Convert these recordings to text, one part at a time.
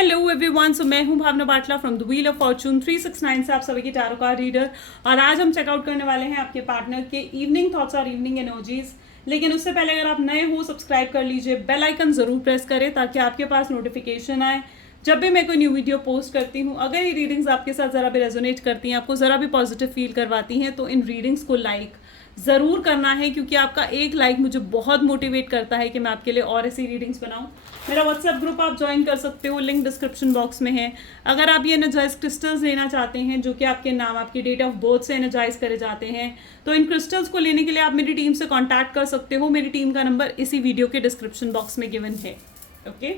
Hello everyone, so मैं हूं Bhavna Batla from the wheel of fortune 369 से आप सभी की टैरो कार्ड रीडर। और आज हम चेकआउट करने वाले हैं आपके पार्टनर के इवनिंग थॉट्स और इवनिंग एनर्जीज। लेकिन उससे पहले अगर आप नए हो, सब्सक्राइब कर लीजिए, बेल आइकन जरूर प्रेस करें ताकि आपके पास नोटिफिकेशन आए जब भी मैं कोई न्यू वीडियो पोस्ट करती हूँ। अगर ये रीडिंग्स आपके साथ ज़रा भी रेजोनेट करती हैं, आपको ज़रा भी पॉजिटिव फील करवाती हैं, तो इन रीडिंग्स को लाइक ज़रूर करना है, क्योंकि आपका एक लाइक मुझे बहुत मोटिवेट करता है कि मैं आपके लिए और ऐसी रीडिंग्स बनाऊं। मेरा व्हाट्सएप ग्रुप आप ज्वाइन कर सकते हो, लिंक डिस्क्रिप्शन बॉक्स में है। अगर आप ये एनर्जाइज क्रिस्टल्स लेना चाहते हैं जो कि आपके नाम, आपकी डेट ऑफ बर्थ से एनर्जाइज करे जाते हैं, तो इन क्रिस्टल्स को लेने के लिए आप मेरी टीम से कॉन्टैक्ट कर सकते हो। मेरी टीम का नंबर इसी वीडियो के डिस्क्रिप्शन बॉक्स में गिवन है। ओके,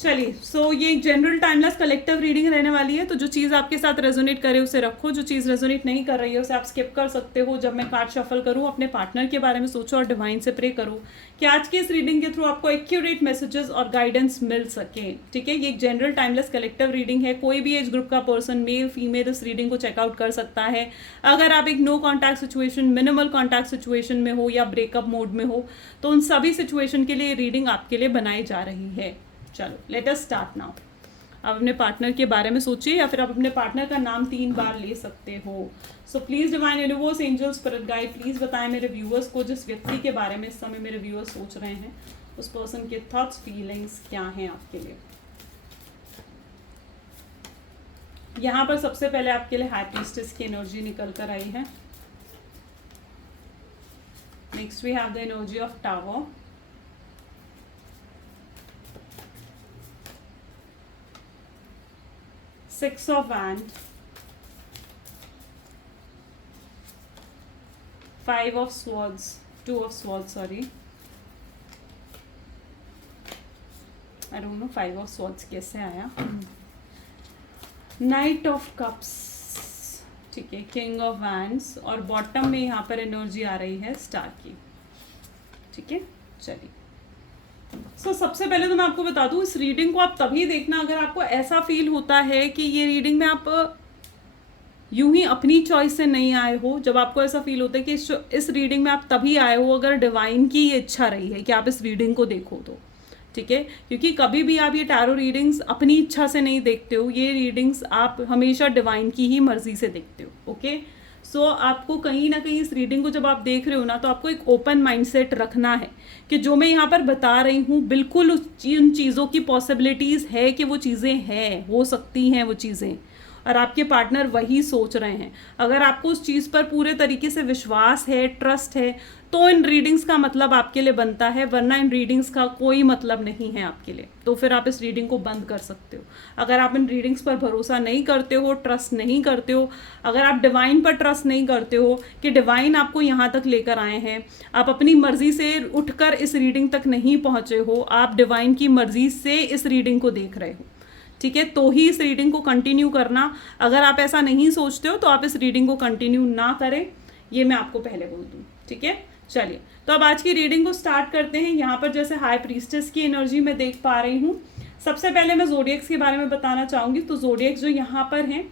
चलिए, सो ये एक जनरल टाइमलेस कलेक्टिव रीडिंग रहने वाली है। तो जो चीज़ आपके साथ रेजोनेट करे उसे रखो, जो चीज़ रेजोनेट नहीं कर रही है उसे आप स्किप कर सकते हो। जब मैं कार्ड शफल करूँ, अपने पार्टनर के बारे में सोचो और डिवाइन से प्रे करो कि आज की इस रीडिंग के थ्रू आपको एक्यूरेट मैसेजेस और गाइडेंस मिल सके। ठीक है, ये एक जनरल टाइमलेस कलेक्टिव रीडिंग है। कोई भी एज ग्रुप का पर्सन, मेल फीमेल, इस रीडिंग को चेकआउट कर सकता है। अगर आप एक no contact situation, minimal contact situation में हो या ब्रेकअप मोड में हो, तो उन सभी सिचुएशन के लिए रीडिंग आपके लिए बनाई जा रही है। चलो, लेट अस स्टार्ट नाउ। आप अपने पार्टनर के बारे में सोचिए या फिर आप अपने पार्टनर का नाम 3 बार ले सकते हो। So please divine universe, angels, spirit guide, please बताएं मेरे व्यूअर्स को, जिस व्यक्ति के बारे में इस समय मेरे व्यूअर्स सोच रहे हैं, उस पर्सन के थॉट्स, फीलिंग्स क्या हैं आपके लिए। यहाँ पर सबसे पहले आपके लिए हाई प्रीस्टेस की एनर्जी निकल कर आई है। Next we have the energy of tower, Six of Wands, Five of Swords, Two of Swords, sorry, I don't know Five of Swords कैसे आया, Knight of Cups, ठीक है, King of Wands, और बॉटम में यहाँ पर एनर्जी आ रही है स्टार की। ठीक है, चलिए। सबसे पहले तो मैं आपको बता दूं, इस रीडिंग को आप तभी देखना अगर आपको ऐसा फील होता है कि ये रीडिंग में आप यूं ही अपनी चॉइस से नहीं आए हो। जब आपको ऐसा फील होता है कि इस रीडिंग में आप तभी आए हो अगर डिवाइन की ये इच्छा रही है कि आप इस रीडिंग को देखो तो। ठीक है, क्योंकि कभी भी आप ये टैरो रीडिंग्स अपनी इच्छा से नहीं देखते हो, ये रीडिंग्स आप हमेशा डिवाइन की ही मर्जी से देखते हो। ओके, सो आपको कहीं ना कहीं इस रीडिंग को जब आप देख रहे हो ना, तो आपको एक ओपन माइंडसेट रखना है कि जो मैं यहाँ पर बता रही हूँ बिल्कुल उन चीज़ों की पॉसिबिलिटीज़ है कि वो चीज़ें हैं, हो सकती हैं वो चीज़ें, और आपके पार्टनर वही सोच रहे हैं। अगर आपको उस चीज़ पर पूरे तरीके से विश्वास है, ट्रस्ट है, तो इन रीडिंग्स का मतलब आपके लिए बनता है, वरना इन रीडिंग्स का कोई मतलब नहीं है आपके लिए। तो फिर आप इस रीडिंग को बंद कर सकते हो। अगर आप इन रीडिंग्स पर भरोसा नहीं करते हो, ट्रस्ट नहीं करते हो, अगर आप डिवाइन पर ट्रस्ट नहीं करते हो कि डिवाइन आपको यहाँ तक लेकर आए हैं, आप अपनी मर्जी से उठकर इस रीडिंग तक नहीं पहुँचे हो, आप डिवाइन की मर्जी से इस रीडिंग को देख रहे हो, ठीक है, तो ही इस रीडिंग को कंटिन्यू करना। अगर आप ऐसा नहीं सोचते हो तो आप इस रीडिंग को कंटिन्यू ना करें, ये मैं आपको पहले बोल दूँ। ठीक है, चलिए, तो अब आज की रीडिंग को स्टार्ट करते हैं। यहाँ पर जैसे हाई प्रीस्टेस की एनर्जी मैं देख पा रही हूँ। सबसे पहले मैं जोडियक्स के बारे में बताना चाहूँगी। तो जोडियक्स जो यहाँ पर हैं,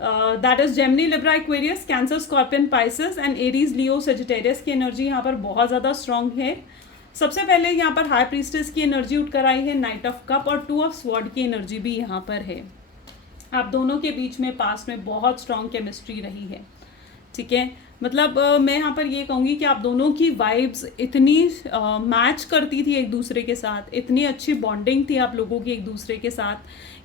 that is Gemini, Libra, Aquarius, cancer, scorpion, Pisces and Aries, Leo, Sagittarius की एनर्जी यहाँ पर बहुत ज़्यादा स्ट्रॉन्ग है। सबसे पहले यहाँ पर हाई प्रीस्टेस की एनर्जी उठकर आई है, नाइट ऑफ कप, और 2 ऑफ स्वॉर्ड की एनर्जी भी यहाँ पर है। आप दोनों के बीच में पास्ट में बहुत स्ट्रॉन्ग केमिस्ट्री रही है। ठीक है, मतलब मैं यहाँ पर ये कहूँगी कि आप दोनों की वाइब्स इतनी मैच करती थी एक दूसरे के साथ, इतनी अच्छी बॉन्डिंग थी आप लोगों की एक दूसरे के साथ,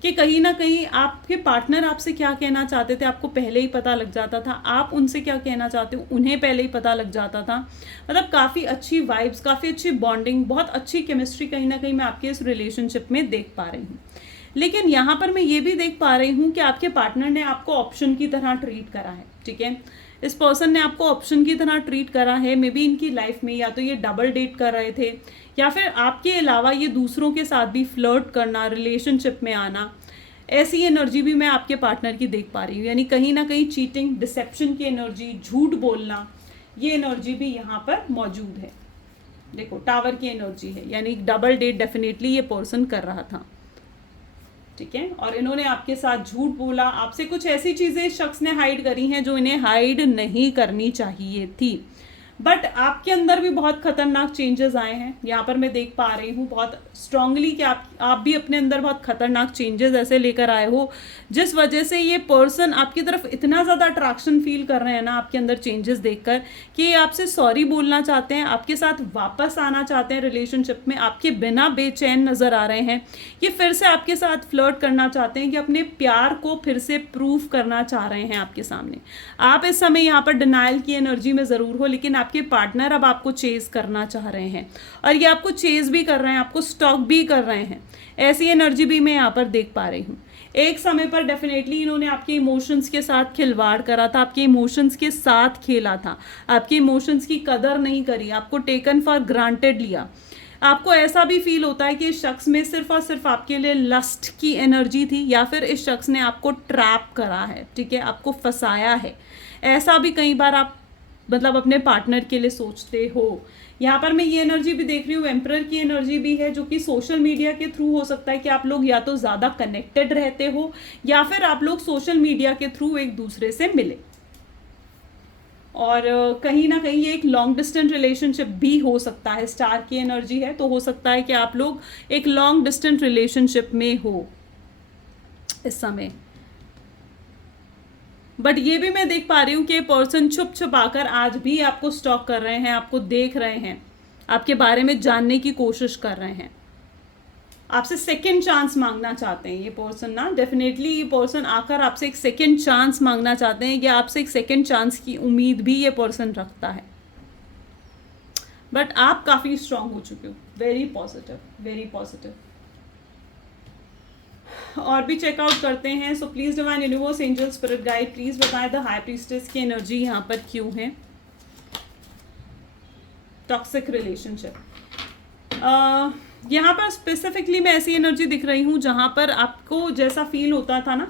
कि कहीं ना कहीं आपके पार्टनर आपसे क्या कहना चाहते थे आपको पहले ही पता लग जाता था, आप उनसे क्या कहना चाहते हो उन्हें पहले ही पता लग जाता था। मतलब काफ़ी अच्छी वाइब्स, काफ़ी अच्छी बॉन्डिंग, बहुत अच्छी केमिस्ट्री कहीं ना कहीं मैं आपके इस रिलेशनशिप में देख पा रही हूँ। लेकिन यहाँ पर मैं ये भी देख पा रही हूँ कि आपके पार्टनर ने आपको ऑप्शन की तरह ट्रीट करा है। ठीक है, इस पर्सन ने आपको ऑप्शन की तरह ट्रीट करा है। मे बी इनकी लाइफ में या तो ये डबल डेट कर रहे थे, या फिर आपके अलावा ये दूसरों के साथ भी फ्लर्ट करना, रिलेशनशिप में आना, ऐसी एनर्जी भी मैं आपके पार्टनर की देख पा रही हूँ। यानी कहीं ना कहीं चीटिंग, डिसेप्शन की एनर्जी, झूठ बोलना, ये एनर्जी भी यहाँ पर मौजूद है। देखो, टावर की एनर्जी है, यानी डबल डेट डेफिनेटली ये पर्सन कर रहा था। ठीक है, और इन्होंने आपके साथ झूठ बोला, आपसे कुछ ऐसी चीज़ें इस शख्स ने हाइड करी हैं जो इन्हें हाइड नहीं करनी चाहिए थी। बट आपके अंदर भी बहुत खतरनाक चेंजेस आए हैं, यहाँ पर मैं देख पा रही हूँ बहुत स्ट्रांगली कि आप भी अपने अंदर बहुत खतरनाक चेंजेस ऐसे लेकर आए हो जिस वजह से ये पर्सन आपकी तरफ इतना ज़्यादा अट्रैक्शन फील कर रहे हैं ना आपके अंदर चेंजेस देखकर कि ये आपसे सॉरी बोलना चाहते हैं, आपके साथ वापस आना चाहते हैं रिलेशनशिप में, आपके बिना बेचैन नज़र आ रहे हैं, ये फिर से आपके साथ फ्लर्ट करना चाहते हैं कि अपने प्यार को फिर से प्रूव करना चाह रहे हैं आपके सामने। आप इस समय यहाँ पर डिनाइल की एनर्जी में ज़रूर हो, लेकिन आपके पार्टनर अब आपको चेज करना चाह रहे हैं और ये आपको चेज भी कर रहे हैं, आपको स्टॉक भी कर रहे हैं। ऐसी एनर्जी भी मैं यहाँ पर देख पा रही हूँ। एक समय पर डेफिनेटली इन्होंने आपके इमोशंस के साथ खिलवाड़ करा था, आपके इमोशंस के साथ खेला था, आपके इमोशंस की कदर नहीं करी, आपको टेकन फॉर ग्रांटेड लिया। आपको ऐसा भी फील होता है कि इस शख्स में सिर्फ और सिर्फ आपके लिए लस्ट की एनर्जी थी या फिर इस शख्स ने आपको ट्रैप करा है, ठीक है, आपको फंसाया है। ऐसा भी कई बार आप मतलब अपने पार्टनर के लिए सोचते हो। यहाँ पर मैं ये एनर्जी भी देख रही हूँ, एम्परर की एनर्जी भी है, जो कि सोशल मीडिया के थ्रू हो सकता है कि आप लोग या तो ज़्यादा कनेक्टेड रहते हो या फिर आप लोग सोशल मीडिया के थ्रू एक दूसरे से मिले। और कहीं ना कहीं ये एक लॉन्ग डिस्टेंस रिलेशनशिप भी हो सकता है। स्टार की एनर्जी है तो हो सकता है कि आप लोग एक लॉन्ग डिस्टेंस रिलेशनशिप में हो इस समय। बट ये भी मैं देख पा रही हूँ कि पर्सन छुप छुपाकर आज भी आपको स्टॉक कर रहे हैं, आपको देख रहे हैं, आपके बारे में जानने की कोशिश कर रहे हैं, आपसे सेकंड चांस मांगना चाहते हैं ये पर्सन ना। डेफिनेटली ये पर्सन आकर आपसे एक सेकंड चांस मांगना चाहते हैं, या आपसे एक सेकंड चांस की उम्मीद भी ये पर्सन रखता है। बट आप काफ़ी स्ट्रांग हो चुके हो, वेरी पॉजिटिव, वेरी पॉजिटिव। और भी चेकआउट करते हैं। सो please divine universe, angel, spirit guide, please बताएं द हाई प्रीस्टेस की एनर्जी यहाँ पर क्यों है। टॉक्सिक रिलेशनशिप, यहाँ पर स्पेसिफिकली मैं ऐसी एनर्जी दिख रही हूँ जहाँ पर आपको जैसा फील होता था ना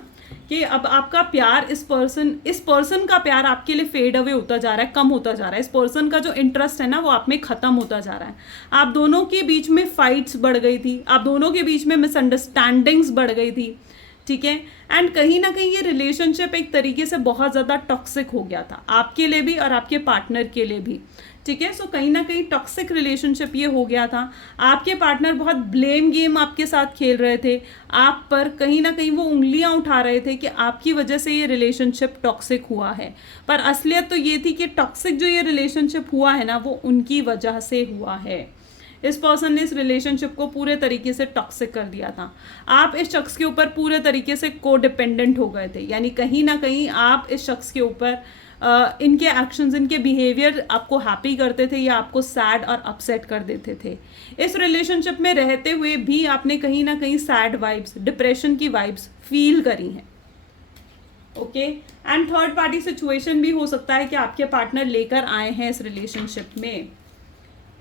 कि अब आपका प्यार इस पर्सन का प्यार आपके लिए फेड अवे होता जा रहा है, कम होता जा रहा है। इस पर्सन का जो इंटरेस्ट है ना वो आप में ख़त्म होता जा रहा है। आप दोनों के बीच में फाइट्स बढ़ गई थी, आप दोनों के बीच में मिसअंडरस्टैंडिंग्स बढ़ गई थी, ठीक है। एंड कहीं ना कहीं ये रिलेशनशिप एक तरीके से बहुत ज़्यादा टॉक्सिक हो गया था आपके लिए भी और आपके पार्टनर के लिए भी, ठीक है। सो कहीं ना कहीं टॉक्सिक रिलेशनशिप ये हो गया था। आपके पार्टनर बहुत ब्लेम गेम आपके साथ खेल रहे थे, आप पर कहीं ना कहीं वो उंगलियां उठा रहे थे कि आपकी वजह से ये रिलेशनशिप टॉक्सिक हुआ है। पर असलियत तो ये थी कि टॉक्सिक जो ये रिलेशनशिप हुआ है ना वो उनकी वजह से हुआ है। इस पर्सन ने इस रिलेशनशिप को पूरे तरीके से टॉक्सिक कर दिया था। आप इस शख्स के ऊपर पूरे तरीके से को डिपेंडेंट हो गए थे, यानी कहीं ना कहीं आप इस शख्स के ऊपर इनके एक्शंस, इनके बिहेवियर आपको हैप्पी करते थे या आपको सैड और अपसेट कर देते थे। इस रिलेशनशिप में रहते हुए भी आपने कहीं ना कहीं सैड वाइब्स, डिप्रेशन की वाइब्स फील करी हैं, okay. And third party situation भी हो सकता है कि आपके पार्टनर लेकर आए हैं इस रिलेशनशिप में।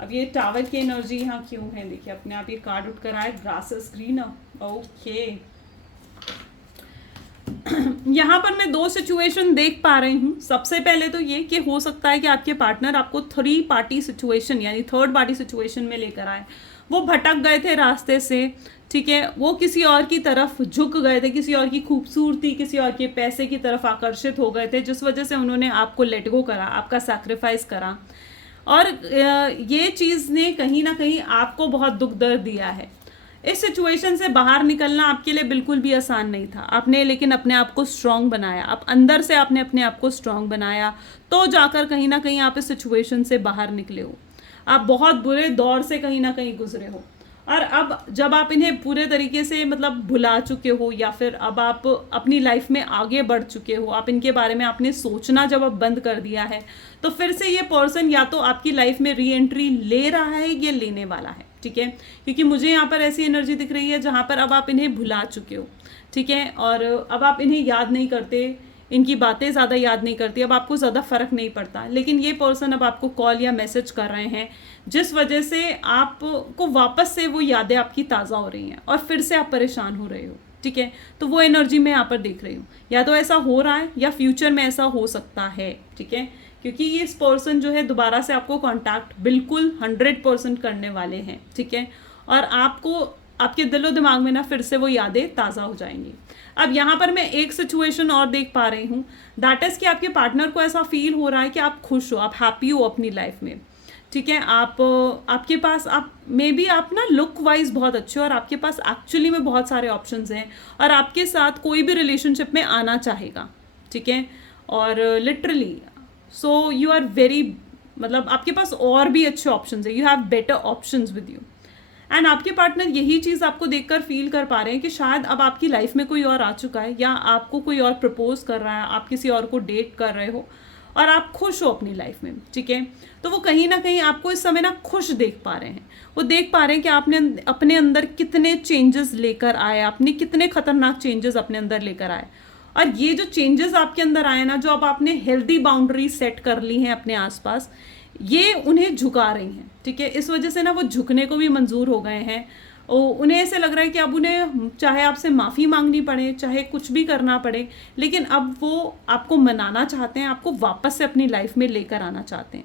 अब ये टावर की एनर्जी यहाँ क्यों है, देखिए अपने आप ये कार्ड उठ कर आए, ग्रासेस ग्रीन, ओके। यहाँ पर मैं दो सिचुएशन देख पा रही हूँ। सबसे पहले तो ये कि हो सकता है कि आपके पार्टनर आपको थ्री पार्टी सिचुएशन यानी थर्ड पार्टी सिचुएशन में लेकर आए। वो भटक गए थे रास्ते से, ठीक है, वो किसी और की तरफ झुक गए थे, किसी और की खूबसूरती, किसी और के पैसे की तरफ आकर्षित हो गए थे, जिस वजह से उन्होंने आपको लेट गो करा, आपका सैक्रिफाइस करा। और ये चीज़ ने कहीं ना कहीं आपको बहुत दुख दर्द दिया है। इस सिचुएशन से बाहर निकलना आपके लिए बिल्कुल भी आसान नहीं था। आपने लेकिन अपने आप को स्ट्रांग बनाया, आप अंदर से आपने अपने आप को स्ट्रांग बनाया, तो जाकर कहीं ना कहीं आप इस सिचुएशन से बाहर निकले हो। आप बहुत बुरे दौर से कहीं ना कहीं गुजरे हो, और अब जब आप इन्हें पूरे तरीके से मतलब भुला चुके हो या फिर अब आप अपनी लाइफ में आगे बढ़ चुके हो, आप इनके बारे में आपने सोचना जब अब बंद कर दिया है, तो फिर से ये पर्सन या तो आपकी लाइफ में री एंट्री ले रहा है या लेने वाला है, ठीक है। क्योंकि मुझे यहाँ पर ऐसी एनर्जी दिख रही है जहाँ पर अब आप इन्हें भुला चुके हो, ठीक है, और अब आप इन्हें याद नहीं करते, इनकी बातें ज़्यादा याद नहीं करती, अब आपको ज़्यादा फ़र्क नहीं पड़ता। लेकिन ये पर्सन अब आपको कॉल या मैसेज कर रहे हैं, जिस वजह से आपको वापस से वो यादें आपकी ताज़ा हो रही हैं और फिर से आप परेशान हो रहे हो, ठीक है। तो वो एनर्जी मैं यहाँ पर देख रही हूँ, या तो ऐसा हो रहा है या फ्यूचर में ऐसा हो सकता है, ठीक है। क्योंकि ये इस पर्सन जो है दोबारा से आपको कॉन्टैक्ट बिल्कुल 100% करने वाले हैं, ठीक है। और आपको आपके दिलो दिमाग में ना फिर से वो यादें ताज़ा हो जाएंगी। अब यहाँ पर मैं एक सिचुएशन और देख पा रही हूँ, दैट इज़ कि आपके पार्टनर को ऐसा फील हो रहा है कि आप खुश हो, आप हैप्पी हो अपनी लाइफ में, ठीक है। आपके पास आप मे बी आप ना लुक वाइज बहुत अच्छे हो और आपके पास एक्चुअली में बहुत सारे ऑप्शंस हैं और आपके साथ कोई भी रिलेशनशिप में आना चाहेगा, ठीक है। और literally so you are very, मतलब आपके पास और भी अच्छे ऑप्शंस है, you have better options with you. And आपके पार्टनर यही चीज़ आपको देखकर फील कर पा रहे हैं कि शायद अब आपकी लाइफ में कोई और आ चुका है या आपको कोई और प्रपोज कर रहा है, आप किसी और को डेट कर रहे हो और आप खुश हो अपनी लाइफ में, ठीक है। तो वो कहीं ना कहीं आपको इस समय ना खुश देख पा रहे हैं, वो देख पा रहे हैं कि आपने अपने अंदर कितने चेंजेस लेकर आए, आपने कितने खतरनाक चेंजेस अपने अंदर लेकर आए। और ये जो चेंजेस आपके अंदर आए ना, जो अब आपने हेल्दी बाउंड्री सेट कर ली हैं अपने आसपास, ये उन्हें झुका रही हैं, ठीक है। इस वजह से ना वो झुकने को भी मंजूर हो गए हैं। उन्हें ऐसे लग रहा है कि अब उन्हें चाहे आपसे माफ़ी मांगनी पड़े, चाहे कुछ भी करना पड़े, लेकिन अब वो आपको मनाना चाहते हैं, आपको वापस से अपनी लाइफ में लेकर आना चाहते हैं।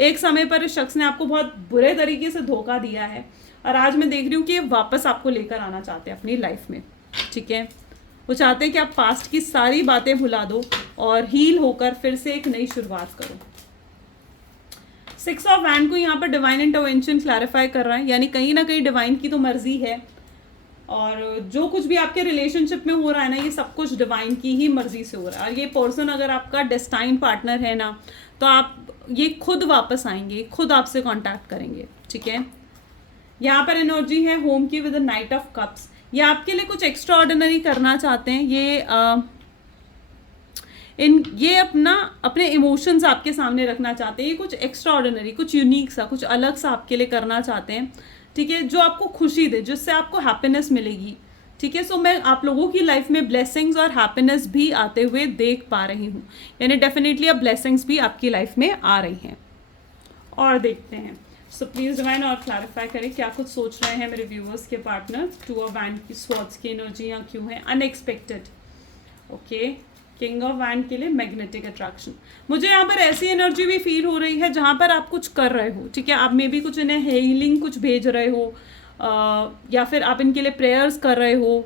एक समय पर इस शख्स ने आपको बहुत बुरे तरीके से धोखा दिया है और आज मैं देख रही हूँ कि वापस आपको लेकर आना चाहते हैं अपनी लाइफ में, ठीक है। वो चाहते हैं कि आप पास्ट की सारी बातें भुला दो और हील होकर फिर से एक नई शुरुआत करो। 6 ऑफ वैंड को यहाँ पर डिवाइन इंटरवेंशन क्लैरिफाई कर रहा है, यानी कहीं ना कहीं डिवाइन की तो मर्जी है और जो कुछ भी आपके रिलेशनशिप में हो रहा है ना, ये सब कुछ डिवाइन की ही मर्जी से हो रहा है। और ये पर्सन अगर आपका डेस्टाइन पार्टनर है ना, तो आप ये खुद वापस आएंगे, खुद आपसे कांटेक्ट करेंगे, ठीक है। यहाँ पर एनर्जी है होम की with the night of cups. ये आपके लिए कुछ एक्स्ट्रा ऑर्डिनरी करना चाहते हैं, ये अपने इमोशंस आपके सामने रखना चाहते हैं, ये कुछ एक्स्ट्रा ऑर्डिनरी, कुछ यूनिक सा, कुछ अलग सा आपके लिए करना चाहते हैं, ठीक है, जो आपको खुशी दे, जिससे आपको हैप्पीनेस मिलेगी, ठीक है। सो मैं आप लोगों की लाइफ में ब्लेसिंग्स और हैप्पीनेस भी आते हुए देख पा रही हूँ, यानी डेफिनेटली अब ब्लेसिंग्स भी आपकी लाइफ में आ रही हैं। और देखते हैं, सो प्लीज़ डिवाइन और क्लैरिफाई करें क्या कुछ सोच रहे हैं मेरे व्यूअर्स के पार्टनर। 2 ऑफ वैंड की स्वॉर्ड्स की एनर्जियाँ क्यों है, unexpected, okay. King of wand के लिए मैग्नेटिक अट्रैक्शन। मुझे यहाँ पर ऐसी एनर्जी भी फील हो रही है जहाँ पर आप कुछ कर रहे हो, ठीक है। आप मे बी कुछ इन्हें हीलिंग कुछ भेज रहे हो, या फिर आप इनके लिए प्रेयर्स कर रहे हो,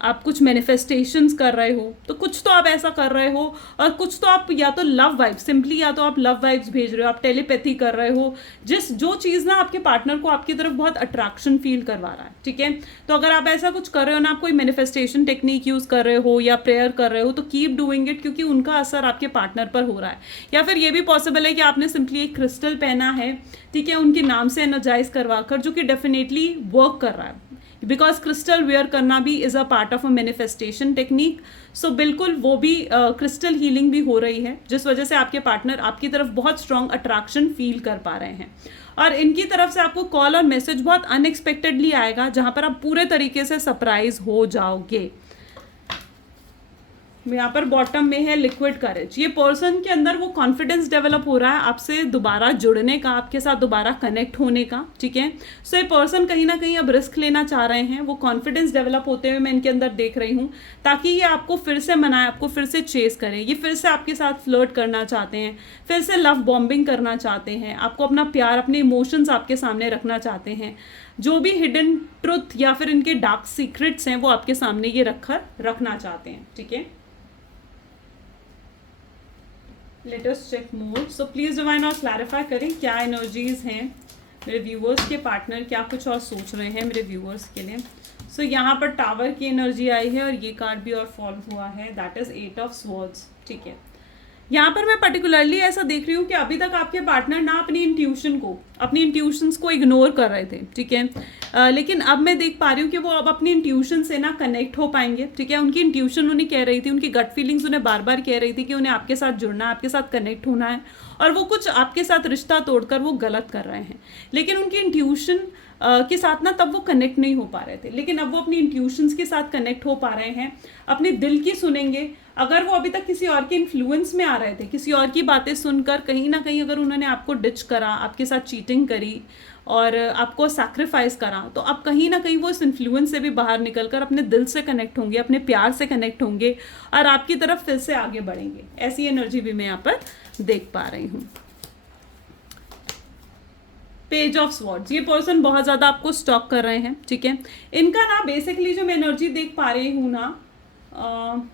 आप कुछ मैनिफेस्टेशंस कर रहे हो, तो कुछ तो आप ऐसा कर रहे हो और कुछ तो आप या तो लव वाइब्स, सिंपली या तो आप लव वाइब्स भेज रहे हो, आप टेलीपैथी कर रहे हो, जो चीज़ ना आपके पार्टनर को आपकी तरफ बहुत अट्रैक्शन फील करवा रहा है, ठीक है। तो अगर आप ऐसा कुछ कर रहे हो ना, आप कोई मैनिफेस्टेशन टेक्निक यूज़ कर रहे हो या प्रेयर कर रहे हो, तो कीप डूइंग इट, क्योंकि उनका असर आपके पार्टनर पर हो रहा है। या फिर ये भी पॉसिबल है कि आपने सिंपली एक क्रिस्टल पहना है, ठीक है, उनके नाम से एनर्जाइज करवा कर, जो कि डेफिनेटली वर्क कर रहा है, बिकॉज क्रिस्टल वेयर करना भी is a part of a manifestation technique. So बिल्कुल वो भी क्रिस्टल हीलिंग भी हो रही है, जिस वजह से आपके पार्टनर आपकी तरफ बहुत स्ट्रॉन्ग अट्रैक्शन फील कर पा रहे हैं। और इनकी तरफ से आपको कॉल और मैसेज बहुत अनएक्सपेक्टेडली आएगा, जहाँ पर आप पूरे तरीके से सरप्राइज हो जाओगे। यहाँ पर बॉटम में है लिक्विड करेज। ये पर्सन के अंदर वो कॉन्फिडेंस डेवलप हो रहा है आपसे दोबारा जुड़ने का, आपके साथ दोबारा कनेक्ट होने का, ठीक है। सो ये पर्सन कहीं ना कहीं अब रिस्क लेना चाह रहे हैं, वो कॉन्फिडेंस डेवलप होते हुए मैं इनके अंदर देख रही हूँ, ताकि ये आपको फिर से मनाए, आपको फिर से चेस करें, ये फिर से आपके साथ फ्लर्ट करना चाहते हैं, फिर से लव बॉम्बिंग करना चाहते हैं, आपको अपना प्यार, अपने इमोशंस आपके सामने रखना चाहते हैं। जो भी हिडन ट्रुथ या फिर इनके डार्क सीक्रेट्स हैं, वो आपके सामने ये रखना चाहते हैं, ठीक है। Let us check more. So please divine और क्लैरिफाई करें क्या एनर्जीज हैं मेरे व्यूअर्स के पार्टनर, क्या कुछ और सोच रहे हैं मेरे व्यूअर्स के लिए। सो यहाँ पर टावर की एनर्जी आई है और ये कार्ड भी और फॉल हुआ है, दैट इज 8 ऑफ स्वॉर्ड्स, ठीक है। यहाँ पर मैं पर्टिकुलरली ऐसा देख रही हूँ कि अभी तक आपके पार्टनर ना अपनी इंट्यूशंस को इग्नोर कर रहे थे, ठीक है। लेकिन अब मैं देख पा रही हूँ कि वो अब अपनी इंट्यूशन से ना कनेक्ट हो पाएंगे, ठीक है। उनकी इंट्यूशन उन्हें कह रही थी, उनकी गट फीलिंग्स उन्हें बार बार कह रही थी कि उन्हें आपके साथ जुड़ना है, आपके साथ कनेक्ट होना है, और वो कुछ आपके साथ रिश्ता तोड़कर वो गलत कर रहे हैं। लेकिन उनकी इंट्यूशन के साथ ना तब वो कनेक्ट नहीं हो पा रहे थे, लेकिन अब वो अपनी इंट्यूशंस के साथ कनेक्ट हो पा रहे हैं, अपने दिल की सुनेंगे। अगर वो अभी तक किसी और के इन्फ्लुएंस में आ रहे थे, किसी और की बातें सुनकर कहीं ना कहीं अगर उन्होंने आपको डिच करा, आपके साथ चीटिंग करी और आपको सैक्रिफाइस करा, तो अब कहीं ना कहीं वो इस इन्फ्लुएंस से भी बाहर निकलकर अपने दिल से कनेक्ट होंगे, अपने प्यार से कनेक्ट होंगे और आपकी तरफ फिर से आगे बढ़ेंगे। ऐसी एनर्जी भी मैं यहाँ पर देख पा रही हूँ। पेज ऑफ स्वॉर्ड्स, ये पर्सन बहुत ज़्यादा आपको स्टॉक कर रहे हैं, ठीक है। इनका ना बेसिकली जो मैं एनर्जी देख पा रही हूँ ना,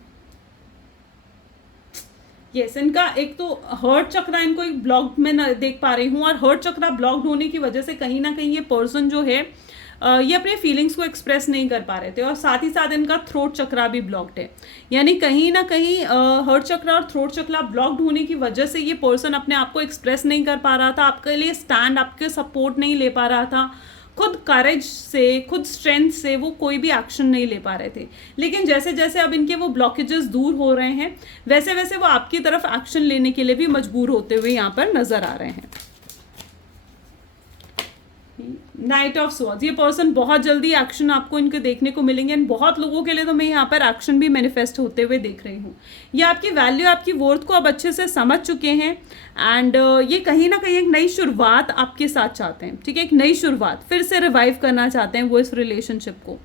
यस इनका एक तो हर्ट चक्रा इनको एक ब्लॉक में देख पा रही हूँ, और हर्ट चक्रा ब्लॉक्ड होने की वजह से कहीं ना कहीं ये पर्सन जो है ये अपने फीलिंग्स को एक्सप्रेस नहीं कर पा रहे थे, और साथ ही साथ इनका थ्रोट चक्रा भी ब्लॉक्ड है। यानी कहीं ना कहीं हर्ट चक्रा और थ्रोट चक्रा ब्लॉक्ड होने की वजह से ये पर्सन अपने आप को एक्सप्रेस नहीं कर पा रहा था, आपके लिए स्टैंड, आपके सपोर्ट नहीं ले पा रहा था, खुद करेज से, खुद स्ट्रेंथ से वो कोई भी एक्शन नहीं ले पा रहे थे। लेकिन जैसे जैसे अब इनके वो ब्लॉकेजेस दूर हो रहे हैं, वैसे वैसे वो आपकी तरफ एक्शन लेने के लिए भी मजबूर होते हुए यहाँ पर नजर आ रहे हैं। नाइट ऑफ स्वॉर्ड्स, ये पर्सन बहुत जल्दी एक्शन आपको इनके देखने को मिलेंगे, एंड बहुत लोगों के लिए तो मैं यहाँ पर एक्शन भी मैनिफेस्ट होते हुए देख रही हूँ। ये आपकी वैल्यू, आपकी वर्थ को अब अच्छे से समझ चुके हैं, एंड ये कहीं ना कहीं एक नई शुरुआत आपके साथ चाहते हैं, ठीक है। एक नई शुरुआत फिर से रिवाइव करना चाहते हैं वो इस रिलेशनशिप को।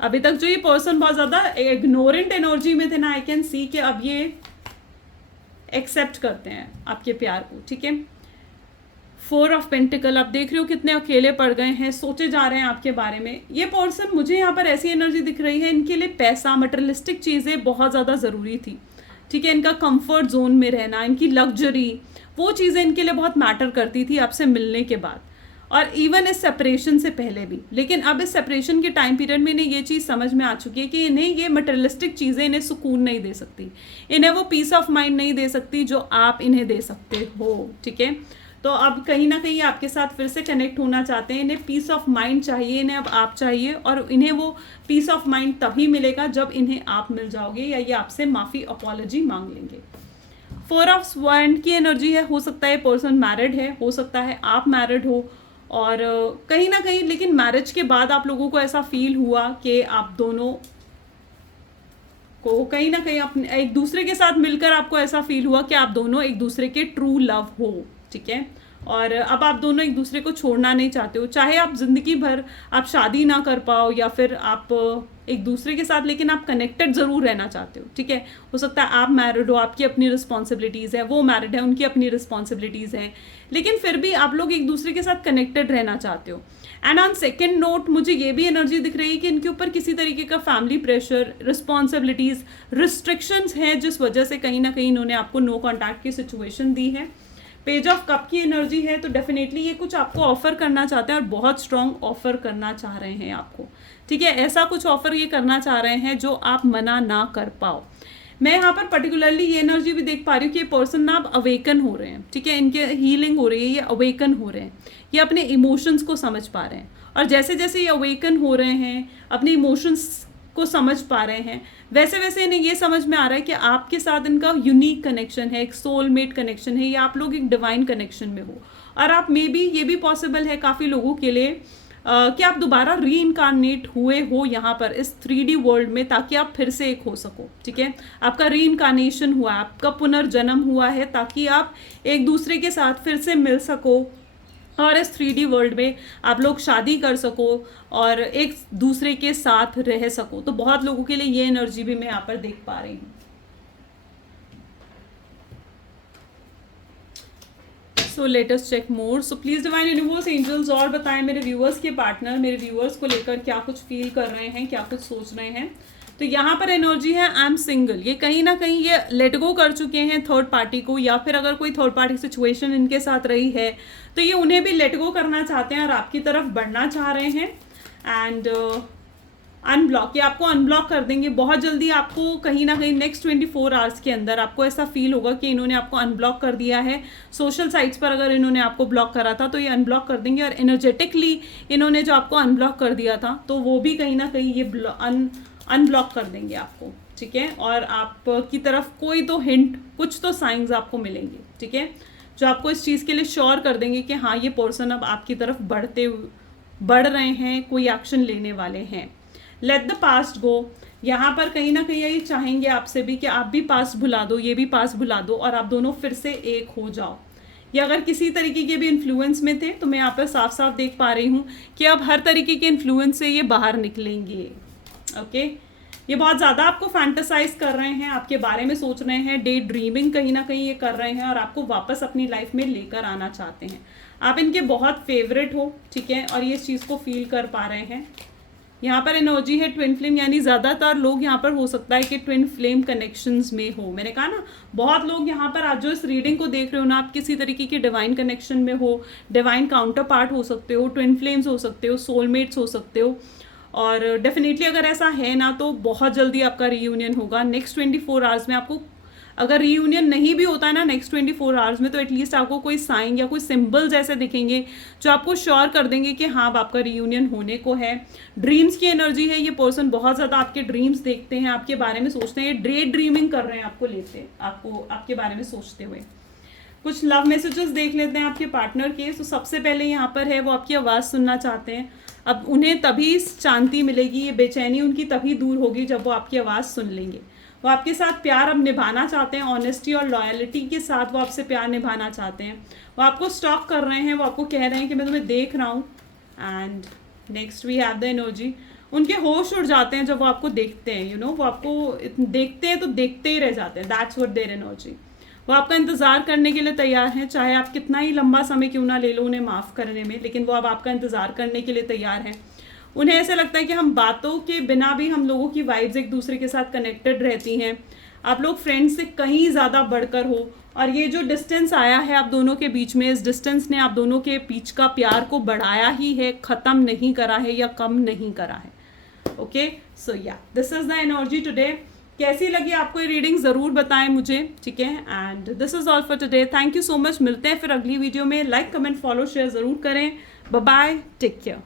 अभी तक जो ये पर्सन बहुत ज़्यादा इग्नोरेंट एनर्जी में थे ना, आई कैन सी कि अब ये एक्सेप्ट करते हैं आपके प्यार को, ठीक है। 4 ऑफ पेंटिकल, आप देख रहे हो कितने अकेले पड़ गए हैं, सोचे जा रहे हैं आपके बारे में। ये पर्सन, मुझे यहाँ पर ऐसी एनर्जी दिख रही है, इनके लिए पैसा, मटेरियलिस्टिक चीज़ें बहुत ज़्यादा ज़रूरी थी, ठीक है। इनका कंफर्ट जोन में रहना, इनकी लग्जरी, वो चीज़ें इनके लिए बहुत मैटर करती थी आपसे मिलने के बाद, और इवन इस सेपरेशन से पहले भी। लेकिन अब इस सेपरेशन के टाइम पीरियड में इन्हें ये चीज़ समझ में आ चुकी है कि इन्हें ये मटेरियलिस्टिक चीज़ें इन्हें सुकून नहीं दे सकती, इन्हें वो पीस ऑफ माइंड नहीं दे सकती जो आप इन्हें दे सकते हो, ठीक है। तो अब कहीं ना कहीं आपके साथ फिर से कनेक्ट होना चाहते हैं, इन्हें पीस ऑफ माइंड चाहिए, इन्हें अब आप चाहिए, और इन्हें वो पीस ऑफ माइंड तभी मिलेगा जब इन्हें आप मिल जाओगे, या ये आपसे माफ़ी अपॉलॉजी मांग लेंगे। 4 ऑफ स्वॉर्ड की एनर्जी है, हो सकता है पर्सन मैरिड है, हो सकता है आप मैरिड हो, और कहीं ना कहीं लेकिन मैरिज के बाद आप लोगों को ऐसा फील हुआ कि आप दोनों को कहीं ना कहीं अपने एक दूसरे के साथ मिलकर आपको ऐसा फील हुआ कि आप दोनों एक दूसरे के ट्रू लव हो, ठीक है। और अब आप दोनों एक दूसरे को छोड़ना नहीं चाहते हो, चाहे आप जिंदगी भर आप शादी ना कर पाओ या फिर आप एक दूसरे के साथ, लेकिन आप कनेक्टेड ज़रूर रहना चाहते हो, ठीक है। हो सकता है आप मैरिड हो, आपकी अपनी रिस्पॉन्सिबिलिटीज़ है, वो मैरिड है, उनकी अपनी रिस्पॉन्सिबिलिटीज़ हैं, लेकिन फिर भी आप लोग एक दूसरे के साथ कनेक्टेड रहना चाहते हो। एंड ऑन सेकेंड नोट, मुझे ये भी एनर्जी दिख रही है कि इनके ऊपर किसी तरीके का फैमिली प्रेशर, रिस्पॉन्सिबिलिटीज़, रिस्ट्रिक्शंस हैं, जिस वजह से कहीं ना कहीं इन्होंने आपको नो कॉन्टैक्ट की सिचुएशन दी है। पेज ऑफ कप की एनर्जी है, तो डेफिनेटली ये कुछ आपको ऑफर करना चाहते हैं, और बहुत स्ट्रॉन्ग ऑफर करना चाह रहे हैं आपको, ठीक है। ऐसा कुछ ऑफर ये करना चाह रहे हैं जो आप मना ना कर पाओ। मैं यहाँ पर पर्टिकुलरली ये एनर्जी भी देख पा रही हूँ कि ये पर्सन ना अब अवेकन हो रहे हैं, ठीक है। इनके हीलिंग हो रही है, ये अवेकन हो रहे हैं, ये अपने इमोशंस को समझ पा रहे हैं, और जैसे जैसे ये अवेकन हो रहे हैं, अपने इमोशंस को समझ पा रहे हैं, वैसे वैसे इन्हें ये समझ में आ रहा है कि आपके साथ इनका यूनिक कनेक्शन है, एक सोलमेट कनेक्शन है, या आप लोग एक डिवाइन कनेक्शन में हो। और आप मे बी, ये भी पॉसिबल है काफ़ी लोगों के लिए कि आप दोबारा री इनकारनेट हुए हो यहाँ पर इस 3D वर्ल्ड में, ताकि आप फिर से एक हो सको, ठीक है। आपका री इनकारनेशन हुआ, आपका पुनर्जन्म हुआ है, ताकि आप एक दूसरे के साथ फिर से मिल सको, और इस 3D वर्ल्ड में आप लोग शादी कर सको और एक दूसरे के साथ रह सको। तो बहुत लोगों के लिए ये एनर्जी भी मैं यहाँ पर देख पा रही हूँ। So let us check more. So please divine universe, angels, और बताएं मेरे व्यूअर्स के पार्टनर मेरे व्यूअर्स को लेकर क्या कुछ फील कर रहे हैं, क्या कुछ सोच रहे हैं। तो यहाँ पर एनर्जी है आई एम सिंगल, ये कहीं ना कहीं ये लेट गो कर चुके हैं थर्ड पार्टी को, या फिर अगर कोई थर्ड पार्टी सिचुएशन इनके साथ रही है तो ये उन्हें भी लेट गो करना चाहते हैं और आपकी तरफ बढ़ना चाह रहे हैं। एंड अनब्लॉक, ये आपको अनब्लॉक कर देंगे बहुत जल्दी। आपको कहीं ना कहीं नेक्स्ट 24 आवर्स के अंदर आपको ऐसा फील होगा कि इन्होंने आपको अनब्लॉक कर दिया है। सोशल साइट्स पर अगर इन्होंने आपको ब्लॉक करा था तो ये अनब्लॉक कर देंगे, और एनर्जेटिकली इन्होंने जो आपको अनब्लॉक कर दिया था तो वो भी कहीं ना कहीं ये अनब्लॉक कर देंगे आपको, ठीक है। और आपकी तरफ कोई तो हिंट, कुछ तो साइंस आपको मिलेंगे, ठीक है, जो आपको इस चीज़ के लिए श्योर कर देंगे कि हाँ ये पर्सन अब आपकी तरफ बढ़ रहे हैं, कोई एक्शन लेने वाले हैं। लेट द पास्ट गो, यहाँ पर कहीं ना कहीं यही चाहेंगे आपसे भी कि आप भी पास्ट भुला दो, ये भी पास्ट भुला दो, और आप दोनों फिर से एक हो जाओ। या अगर किसी तरीके के भी इन्फ्लुएंस में थे तो मैं यहाँ पर साफ साफ देख पा रही हूँ कि अब हर तरीके के इन्फ्लुएंस से ये बाहर निकलेंगे, ओके। ये बहुत ज़्यादा आपको फैंटेसाइज कर रहे हैं, आपके बारे में सोच रहे हैं, डे ड्रीमिंग कहीं ना कहीं ये कर रहे हैं और आपको वापस अपनी लाइफ में लेकर आना चाहते हैं। आप इनके बहुत फेवरेट हो, ठीक है, और ये इस चीज़ को फील कर पा रहे हैं। यहाँ पर एनर्जी है ट्विन फ्लेम, यानी ज़्यादातर लोग यहाँ पर हो सकता है कि ट्विन फ्लेम कनेक्शंस में हो। मैंने कहा ना, बहुत लोग यहाँ पर आज जो इस रीडिंग को देख रहे हो ना, आप किसी तरीके की डिवाइन कनेक्शन में हो, डिवाइन काउंटर पार्ट हो सकते हो, ट्विन फ्लेम्स हो सकते हो, सोलमेट्स हो सकते हो। और डेफिनेटली अगर ऐसा है ना तो बहुत जल्दी आपका रीयूनियन होगा। नेक्स्ट 24 आवर्स में आपको, अगर रीयूनियन नहीं भी होता है ना नेक्स्ट 24 आवर्स में, तो एटलीस्ट आपको कोई साइन या कोई सिंबल्स ऐसे दिखेंगे जो आपको श्योर कर देंगे कि हाँ अब आपका रीयूनियन होने को है। ड्रीम्स की एनर्जी है, ये पर्सन बहुत ज़्यादा आपके ड्रीम्स देखते हैं, आपके बारे में सोचते हैं, डे ड्रीमिंग कर रहे हैं आपको लेते, आपको आपके बारे में सोचते हुए। कुछ लव मैसेजेस देख लेते हैं आपके पार्टनर के। तो सबसे पहले यहाँ पर है वो आपकी आवाज़ सुनना चाहते हैं। अब उन्हें तभी शांति मिलेगी, ये बेचैनी उनकी तभी दूर होगी जब वो आपकी आवाज़ सुन लेंगे। वो आपके साथ प्यार अब निभाना चाहते हैं, ऑनेस्टी और लॉयल्टी के साथ वो आपसे प्यार निभाना चाहते हैं। वो आपको स्टॉक कर रहे हैं, वो आपको कह रहे हैं कि मैं तुम्हें देख रहा हूँ। And next we have the energy, उनके होश उड़ जाते हैं जब वो आपको देखते हैं, यू नो, वो आपको देखते हैं तो देखते ही रह जाते हैं। That's what their energy. वो आपका इंतज़ार करने के लिए तैयार हैं, चाहे आप कितना ही लंबा समय क्यों ना ले लो उन्हें माफ़ करने में, लेकिन वो अब आपका इंतज़ार करने के लिए तैयार हैं। उन्हें ऐसा लगता है कि हम बातों के बिना भी हम लोगों की वाइब्स एक दूसरे के साथ कनेक्टेड रहती हैं। आप लोग फ्रेंड्स से कहीं ज़्यादा बढ़कर हो, और ये जो डिस्टेंस आया है आप दोनों के बीच में, इस डिस्टेंस ने आप दोनों के बीच का प्यार को बढ़ाया ही है, ख़त्म नहीं करा है या कम नहीं करा है। ओके, सो या this is the energy today. कैसी लगी आपको ये रीडिंग ज़रूर बताएं मुझे, ठीक है। And this is all for today. Thank you so much. मिलते हैं फिर अगली वीडियो में। लाइक कमेंट फॉलो शेयर ज़रूर करें। Bye bye, take care.